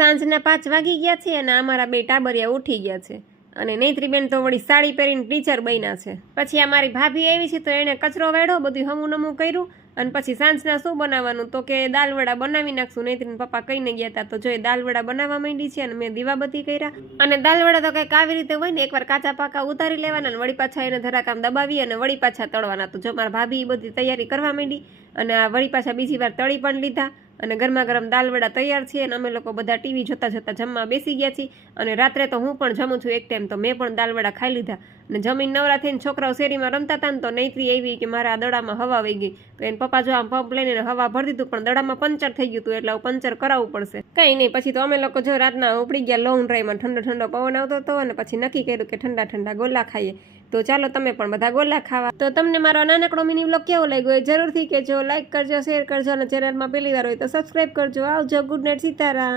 સાંજના 5 વાગી ગયા છે અને અમારા બે ટાબરિયા ઉઠી ગયા છે અને નૈત્રીબેન તો વળી સાડી પહેરીને ટીચર બન્યા છે. પછી અમારી ભાભી આવી છે તો એણે કચરો વાળ્યો, બધું હમું નમું કર્યું. અને પછી સાંજના શું બનાવવાનું તો કે દાલવડા બનાવી નાખશું. નૈત્રીને પપ્પા કહીને ગયા હતા તો જો દાલવડા બનાવવા માંડી છે અને મેં દીવાબત્તી કર્યા. અને દાલવડા તો કંઈક આવી રીતે હોય ને, એકવાર કાચા પાકા ઉતારી લેવાના અને વળી પાછા એને જરાક આમ દબાવી અને વળી પાછા તળવાના. તો જો મારા ભાભી બધી તૈયારી કરવા માંડી અને આ વળી પાછા બીજી વાર તળી પણ લીધા અને ગરમા ગરમ દાલવડા તૈયાર છે. અને અમે લોકો બધા ટીવી જોતા જોતા જમવા બેસી ગયા છીએ. અને રાત્રે તો હું પણ જમું છું એક ટાઈમ, તો મેં પણ દાલવડા ખાઈ લીધા. અને જમીન નવરા થઈને છોકરાઓ શેરીમાં રમતા હતા ને તો નૈત્રી આવી કે મારા દડામાં હવા વહી ગઈ. તો એને પપ્પા જો આમ પંપ લઈને હવા ભરી દીધું પણ દડામાં પંચર થઈ ગયું હતું, એટલે પંચર કરાવવું પડશે. કંઈ નહીં, પછી તો અમે લોકો જો રાતના ઉપડી ગયા લોંગ ડ્રાઈવમાં. ઠંડો ઠંડો પવન આવતો હતો અને પછી નક્કી કર્યું કે ઠંડા ઠંડા ગોલા ખાઈએ. તો ચાલો તમે પણ બધા ગોલા ખાવા. તો તમને મારો નાનકડો મિની વ્લોગ કેવો લાગ્યો એ જરૂરથી કહેજો. લાઈક કરજો, શેર કરજો અને ચેનલમાં પહેલી વાર હોય તો સબસ્ક્રાઈબ કરજો. આવજો. Good night, Sitaram.